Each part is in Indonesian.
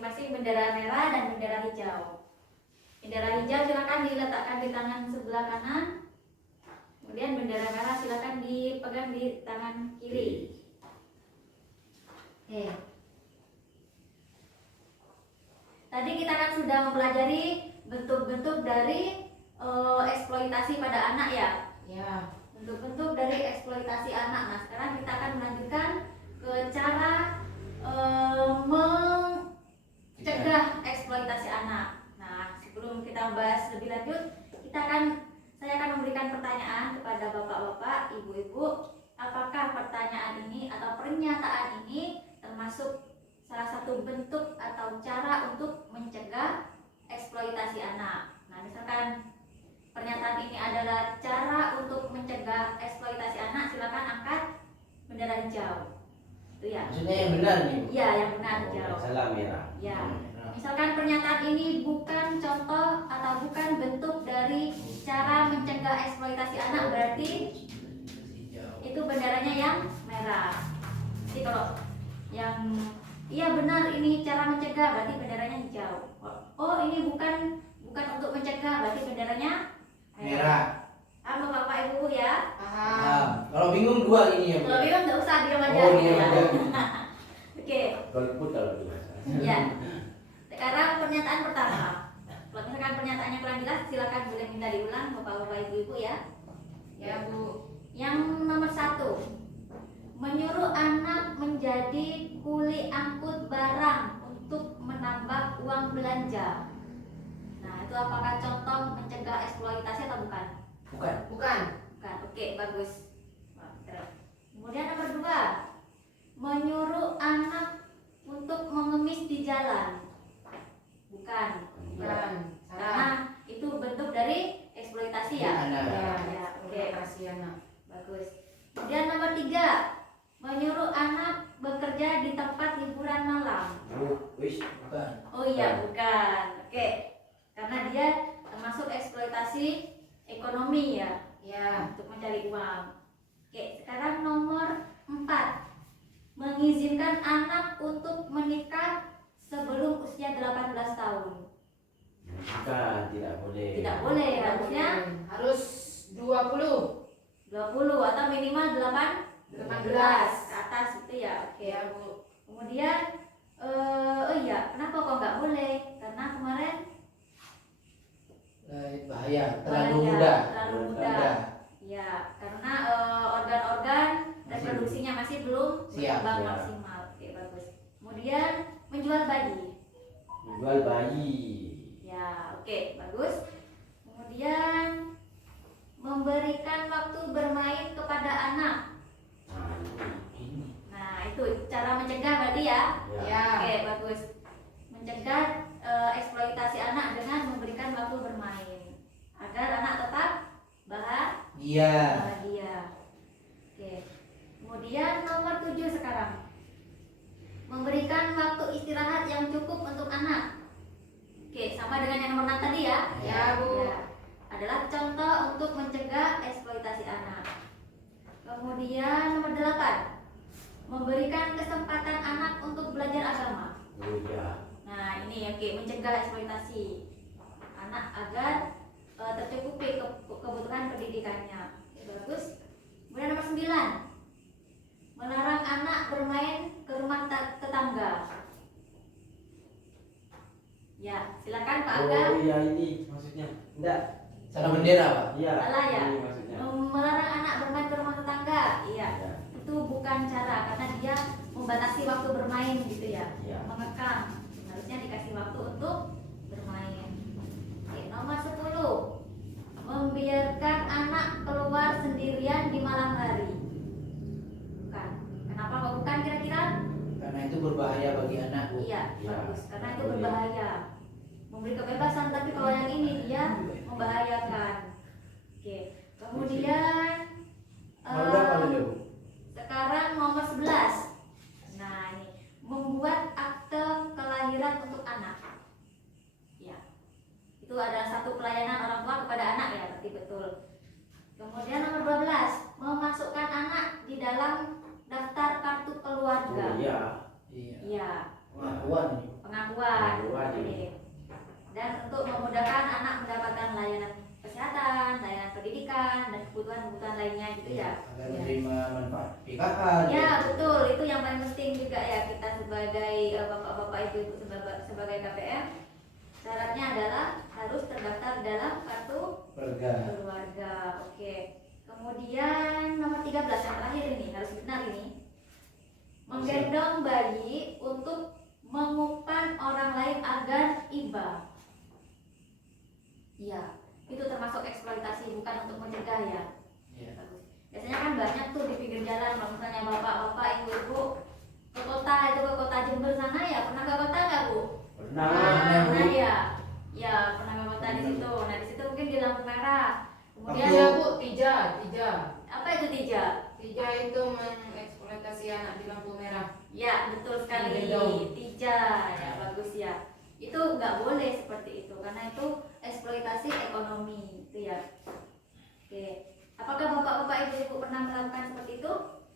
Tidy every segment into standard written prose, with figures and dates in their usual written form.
masing-masing bendera merah dan bendera hijau. Bendera hijau silakan diletakkan di tangan sebelah kanan. Kemudian bendera merah silakan dipegang di tangan kiri. Oke. Tadi kita kan sudah mempelajari bentuk-bentuk dari eksploitasi pada anak ya. Ya. Bentuk-bentuk dari eksploitasi anak. Nah, sekarang kita akan melanjutkan ke cara mencegah eksploitasi anak. Nah, sebelum kita membahas lebih lanjut, saya akan memberikan pertanyaan kepada bapak-bapak, ibu-ibu. Apakah pertanyaan ini atau pernyataan ini termasuk salah satu bentuk atau cara untuk mencegah eksploitasi anak? Nah, misalkan pernyataan ini adalah cara untuk mencegah eksploitasi anak, silakan angkat bendera hijau. Itu ya. Maksudnya yang benar nih? Iya, yang benar hijau. Salah merah. Ya. Misalkan pernyataan ini bukan contoh atau bukan bentuk dari cara mencegah eksploitasi anak, berarti itu benderanya yang merah. Jadi kalau yang iya benar ini cara mencegah, berarti benderanya hijau. Oh, ini bukan untuk mencegah, berarti benderanya Merah. Apa Bapak Ibu ya? Paham. Kalau bingung dua ini ya. Kalau bingung nggak usah diam aja. Oh, diam ya. aja. Oke. Golput kalau itu. Ya. Sekarang pernyataan pertama. Kalau misalkan pernyataannya kurang jelas, silakan boleh minta diulang Bapak-bapak Ibu-ibu ya. Ya, Bu. Yang nomor 1, menyuruh anak menjadi kuli angkut barang untuk menambah uang belanja. Nah, itu apakah contoh mencegah eksploitasi atau bukan? Bukan. Bukan. Bukan. Oke, bagus. Kemudian nomor 2, menyuruh anak untuk mengemis di jalan. Bukan. Bukan. Karena Salah. itu bentuk dari eksploitasi ya. Anak. Ya, oke. Kasih anak. Bagus. Kemudian nomor 3, menyuruh anak bekerja di tempat hiburan malam. Oh, wis, bukan. Oh iya, bukan. Oke. Karena dia termasuk eksploitasi ekonomi ya, Ya. untuk mencari uang. Oke, sekarang nomor 4, mengizinkan anak untuk menikah sebelum usia 18 tahun. Bukan, tidak boleh. Tidak boleh, harusnya Harus 20. 20 atau minimal 18 ke atas itu ya. Oke. Ya, Bu. Kemudian oh iya, kenapa kok nggak boleh? Karena kemarin Bahaya, terlalu bahaya, muda. terlalu muda. Ya, karena organ-organ reproduksinya masih belum Siap, berkembang siap. maksimal. Oke, bagus. Kemudian menjual bayi. Menjual bayi. Ya, oke, bagus. Kemudian memberikan waktu bermain kepada anak. Nah, ini. Nah, itu cara mencegah berarti ya. Ya. Oke, bagus. Mencegah eksploitasi anak dengan memberikan waktu bermain agar anak tetap Iya. bahagia. Oke. Kemudian nomor 7 sekarang. Memberikan waktu istirahat yang cukup untuk anak. Oke, sama dengan yang nomor 6 tadi ya. Ya, Bu. Ya. Adalah contoh untuk mencegah eksploitasi anak. Kemudian nomor 8, memberikan kesempatan anak untuk belajar agama. Oh iya. Nah, ini oke, mencegah eksploitasi anak agar tercukupi kebutuhan pendidikannya. Oke, bagus. Kemudian nomor 9, melarang anak bermain ke rumah tetangga. Ya, silakan Pak Aga. Oh iya ini maksudnya. Enggak. Salah bendera, Pak. Iya. Salah ya? Ini maksudnya. Melarang anak bermain ke rumah tetangga. Iya. Ya. Itu bukan cara, karena dia membatasi waktu bermain gitu ya. Iya. Mengekang. Harusnya dikasih waktu untuk bermain. Oke, nomor 10, membiarkan anak keluar sendirian di malam hari. Bukan. Kenapa kok bukan kira-kira? Karena itu berbahaya bagi anak, Bu. Iya, Iya. bagus. Karena itu Boleh. berbahaya. Memberi kebebasan, tapi kalau yang ini dia membahayakan. Oke. Kemudian Nomor berapa dulu, Bu? sekarang nomor 11. Nah, ini membuat akte kelahiran untuk anak. Ya. Itu adalah satu pelayanan orang tua kepada anak ya, berarti betul. Kemudian nomor 12, memasukkan anak di dalam daftar kartu keluarga. Oh iya. Iya. Iya. Wah, pengakuan ini. Pengakuan. Pengakuan, Oke. Dan untuk memudahkan anak mendapatkan layanan kesehatan, layanan pendidikan, dan kebutuhan-kebutuhan lainnya gitu ya. Agar Ya. menerima manfaat PKK. Ya betul, itu yang paling penting juga ya, kita sebagai bapak-bapak ibu-ibu sebagai KPM, syaratnya adalah harus terdaftar dalam kartu Keluarga. keluarga. Oke. Kemudian nomor 13 yang terakhir ini harus benar ini. Menggendong bayi untuk mengumpan orang lain agar iba. Iya, itu termasuk eksploitasi, bukan untuk mencegah ya. Iya. Bagus. Biasanya kan banyak tuh di pinggir jalan, kalau misalnya bapak-bapak, ibu-ibu ke kota, itu ke kota Jember sana ya, pernah ke kota nggak Bu? Pernah. Pernah ya. Ya, pernah ke kota di situ. Nah, di situ mungkin di lampu merah. Kemudian Tija Bu, tija. apa itu tija? Tija itu mengeksploitasi anak di lampu merah. Ya, betul sekali. Menggendong. Tija, ya bagus ya. Itu nggak boleh seperti itu karena itu eksploitasi ekonomi itu ya. Oke. Apakah bapak-bapak ibu-ibu pernah melakukan seperti itu?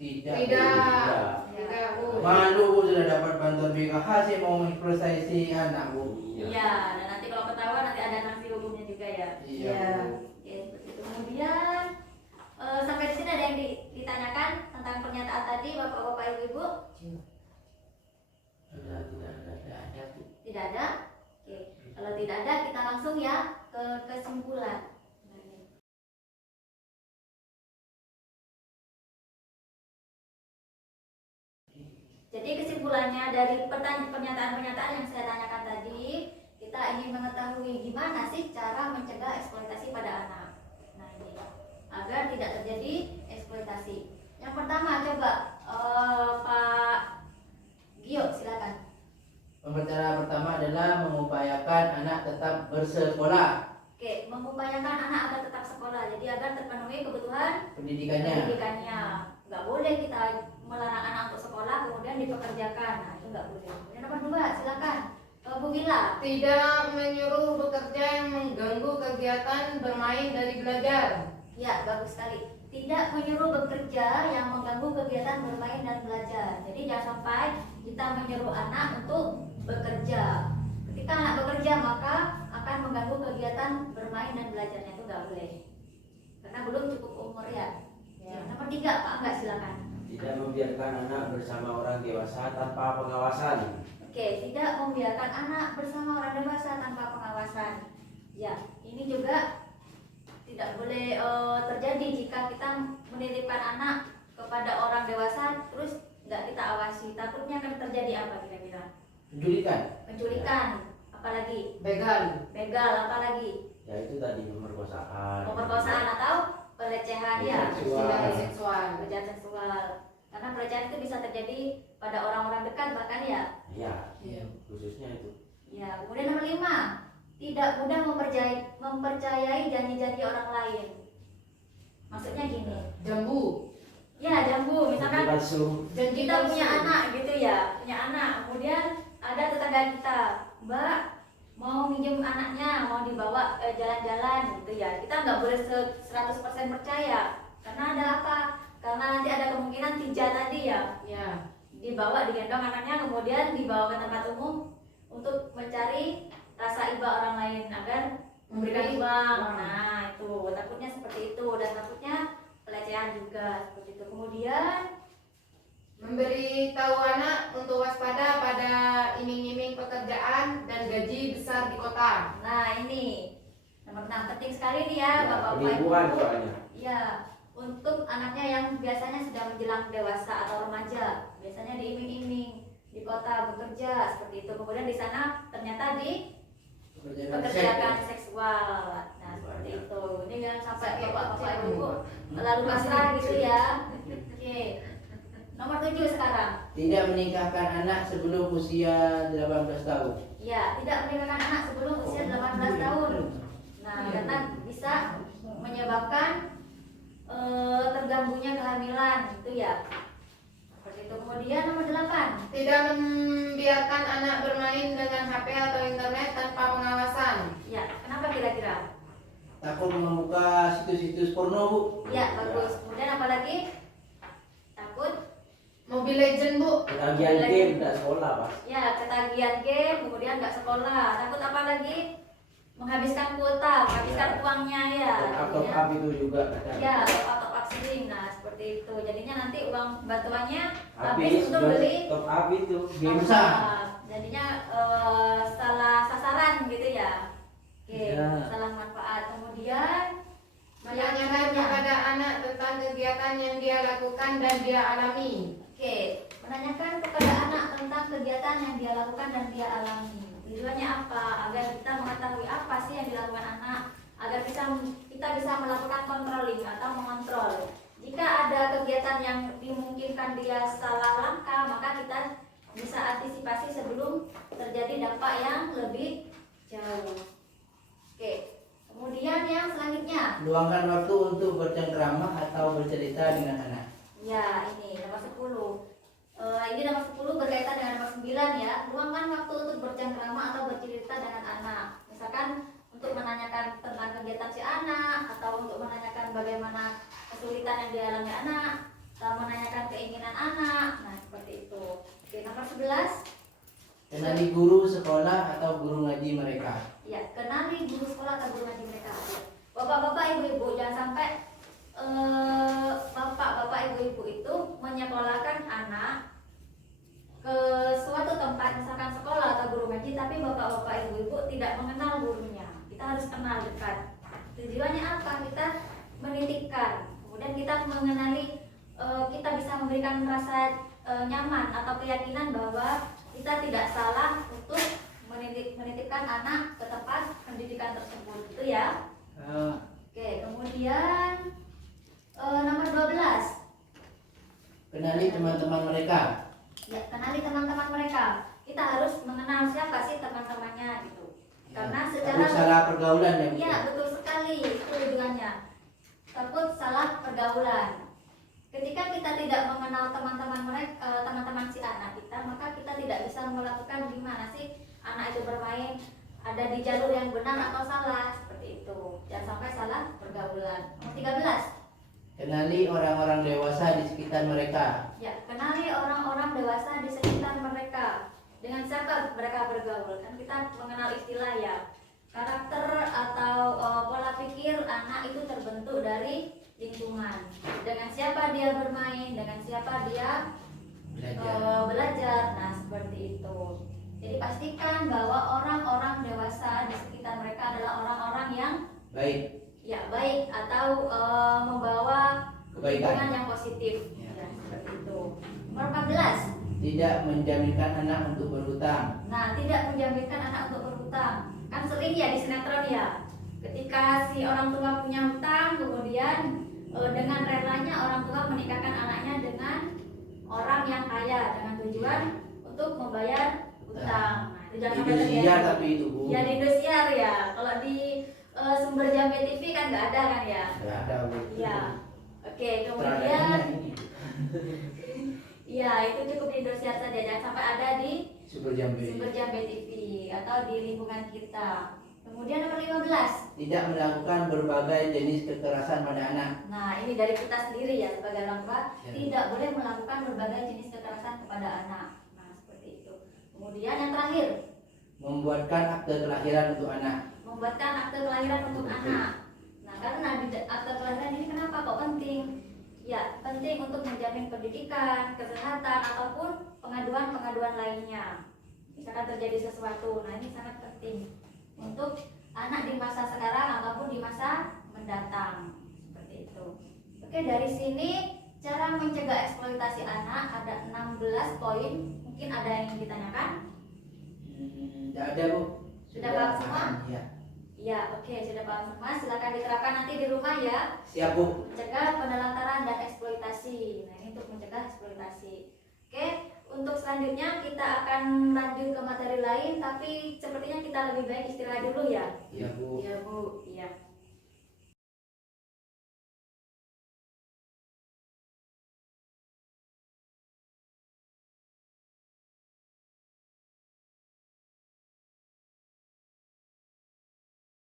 Tidak. Tidak. Bu. Tidak Bu. Malu Bu sudah dapat bantuan PKK sih mau eksploitasi anak Bu. Iya. Dan nanti kalau ketahuan nanti ada sanksi hukumnya juga ya. Iya. Bu. Oke, seperti itu. Kemudian sampai di sini ada yang ditanyakan tentang pernyataan tadi bapak-bapak ibu-ibu? Tidak ada Bu. Tidak ada? Oke. Kalau tidak ada kita langsung ya ke kesimpulan. Jadi kesimpulannya dari pernyataan-pernyataan yang saya tanyakan tadi, kita ingin mengetahui gimana sih cara mencegah eksploitasi pada anak. Nah ini agar tidak terjadi eksploitasi. Yang pertama coba Pak Gio silakan. Cara pertama adalah mengupayakan anak tetap bersekolah, Oke, mengupayakan anak agar tetap sekolah, jadi agar terpenuhi kebutuhan pendidikannya. pendidikannya. Nggak boleh kita melarang anak untuk sekolah kemudian dipekerjakan. Nah itu nggak boleh. Kemudian nomor 2 silakan Bu Bila. Tidak menyuruh bekerja yang mengganggu kegiatan bermain dari belajar. Ya, bagus sekali. Tidak menyuruh bekerja yang mengganggu kegiatan bermain dan belajar. Jadi jangan sampai kita menyuruh anak untuk bekerja. Ketika anak bekerja maka akan mengganggu kegiatan bermain dan belajarnya, itu nggak boleh. Karena belum cukup umur ya. Ya. Nomor 3 Pak Angga silakan. Tidak membiarkan anak bersama orang dewasa tanpa pengawasan. Oke, tidak membiarkan anak bersama orang dewasa tanpa pengawasan. Ya, ini juga tidak boleh terjadi jika kita menitipkan anak kepada orang dewasa terus nggak kita awasi. Takutnya akan terjadi apa kira-kira? Penculikan. Penculikan, apalagi Begal. begal, apalagi Ya itu tadi pemerkosaan. pemerkosaan atau pelecehan ya, Tindakan seksual. pelecehan seksual. Karena pelecehan itu bisa terjadi pada orang-orang dekat bahkan ya. Ya, Iya. khususnya itu. Ya, kemudian nomor 5, tidak mudah mempercayai janji-janji orang lain. Maksudnya gini, Jambu. ya jambu, misalkan Palsu. Janji kita palsu. punya anak gitu ya, punya anak, kemudian ada tetangga kita, Mbak mau minjem anaknya, mau dibawa jalan-jalan gitu ya, kita nggak boleh 100% percaya, karena ada apa? Karena nanti ada kemungkinan tija tadi ya, Ya. dibawa digendong anaknya kemudian dibawa ke tempat umum untuk mencari rasa iba orang lain agar memberikan Memberi uang. uang. Nah itu takutnya seperti itu, dan takutnya pelecehan juga seperti itu. Kemudian Memberi tahu anak untuk waspada pada iming-iming pekerjaan dan gaji besar di kota. nah ini nomor 6 penting sekali nih ya, Ya, bapak-bapak penipuan ibu. soalnya. Ya, untuk anaknya yang biasanya sudah menjelang dewasa atau remaja, biasanya diiming-iming di kota bekerja seperti itu. Kemudian di sana ternyata pekerjaan seksual. Nah, seperti itu. Ini jangan sampai bapak-bapak ibu lalu pasrah gitu ya. Oke. Nomor 7 sekarang. Tidak menikahkan anak sebelum usia 18 tahun. Ya, tidak menikahkan anak sebelum usia 18 tahun. Nah, karena bisa menyebabkan terganggunya kehamilan gitu ya. Seperti itu. Kemudian nomor 8. Tidak membiarkan anak bermain dengan HP atau internet tanpa pengawasan. Ya, kenapa kira-kira? Takut membuka situs-situs porno Bu. Ya, bagus. Kemudian apa lagi? Takut Mobile Legend Bu. Ketagihan game tidak sekolah pas. Ya, ketagihan game, kemudian nggak sekolah. Takut apa lagi? Menghabiskan kuota, menghabiskan Ya. uangnya ya. Top up itu juga kadang. Ya, top up sering. Nah, seperti itu. Jadinya nanti uang bantuannya habis Habis untuk buat beli top up itu game. Bisa. Jadinya salah sasaran gitu ya. Oke, Ya. salah manfaat. Kemudian Menanyakan kepada anak tentang kegiatan yang dia lakukan dan dia alami. Oke, menanyakan kepada anak tentang kegiatan yang dia lakukan dan dia alami. Tujuannya apa? Agar kita mengetahui apa sih yang dilakukan anak, agar kita bisa melakukan controlling atau mengontrol. Jika ada kegiatan yang dimungkinkan dia salah langkah, maka kita bisa antisipasi sebelum terjadi dampak yang lebih jauh. Oke, kemudian yang selanjutnya. Luangkan waktu untuk bercengkrama atau bercerita dengan anak. Ya, ini nomor 10. Ini nomor 10 berkaitan dengan nomor 9 ya. Luangkan waktu untuk bercengkrama atau bercerita dengan anak. Misalkan untuk menanyakan tentang kegiatan si anak, atau untuk menanyakan bagaimana kesulitan yang dialami anak, atau menanyakan keinginan anak. Nah, seperti itu. Oke, nomor 11. Kenali guru sekolah atau guru ngaji mereka. Ya, kenali guru sekolah atau guru ngaji mereka. Bapak-bapak, ibu-ibu, jangan sampai bapak-bapak, ibu-ibu itu menyekolahkan anak ke suatu tempat, misalkan sekolah atau guru ngaji, tapi bapak-bapak, ibu-ibu tidak mengenal gurunya. Kita harus kenal dekat. Tujuannya apa? Kita menitipkan, kemudian kita mengenali, kita bisa memberikan rasa nyaman atau keyakinan bahwa kita tidak salah untuk menitipkan anak ke tempat pendidikan tersebut, itu ya. Oke, kemudian nomor 12. Kenali teman-teman mereka. Ya, kenali teman-teman mereka. Kita harus mengenal siapa sih teman-temannya gitu. Karena secara Takut salah pergaulan ya. Bu? iya, betul sekali, itu tujuannya. Takut salah pergaulan. Ketika kita tidak mengenal teman-teman mereka, teman-teman si anak kita, maka kita tidak bisa melakukan gimana sih anak itu bermain, ada di jalur yang benar atau salah, seperti itu. Jangan sampai salah pergaulan. Nomor 13. Kenali orang-orang dewasa di sekitar mereka. Ya, kenali orang-orang dewasa di sekitar mereka. Dengan siapa mereka bergaul? Kan kita mengenal istilah ya. Karakter atau pola pikir anak itu terbentuk dari lingkungan. Dengan siapa dia bermain, dengan siapa dia belajar. Nah, seperti itu. Jadi pastikan bahwa orang-orang dewasa di sekitar mereka adalah orang-orang yang Baik. ya baik atau membawa Kebaikan. lingkungan yang positif. Ya. Ya, seperti itu. Nomor 14. Tidak menjaminkan anak untuk berhutang. Nah, tidak menjaminkan anak untuk berhutang. Kan sering ya di sinetron ya. Ketika si orang tua punya hutang, kemudian dengan relanya orang tua menikahkan anaknya dengan orang yang kaya dengan tujuan untuk membayar hutang. Nah, itu jangan sampai Indosiar terjadi. tapi itu Bu. Ya di Indosiar ya. Kalau di sumber Jambi TV kan nggak ada kan ya. Nggak ada Bu. Iya. Oke, Sutradaranya kemudian ini. ya itu cukup di Indosiar saja, jangan sampai ada di Super Jambi. sumber Jambi TV atau di lingkungan kita. Kemudian nomor 15. Tidak melakukan berbagai jenis kekerasan pada anak. Nah, ini dari kita sendiri ya sebagai orang tua, Ya. tidak boleh melakukan berbagai jenis kekerasan kepada anak. Nah, seperti itu. Kemudian yang terakhir, Membuatkan akte kelahiran untuk anak. membuatkan akte kelahiran untuk anak. Nah, karena di akte kelahiran ini kenapa kok penting? Ya, penting untuk menjamin pendidikan, kesehatan, ataupun pengaduan-pengaduan lainnya. Misalkan terjadi sesuatu, nah ini sangat penting untuk anak di masa sekarang ataupun di masa mendatang. Seperti itu. Oke, dari sini cara mencegah eksploitasi anak ada 16 poin. Mungkin ada yang ingin ditanyakan? Tidak ada Bu. Sudah paham semua? Ya. Ya, oke, sudah paham semua. Silakan diterapkan nanti di rumah ya. Siap Bu. Mencegah penelantaran dan eksploitasi. Nah, ini untuk mencegah eksploitasi. Oke, untuk selanjutnya kita akan lanjut ke materi lain, tapi sepertinya kita lebih baik istirahat dulu ya. Iya Bu. Iya, Bu. Iya.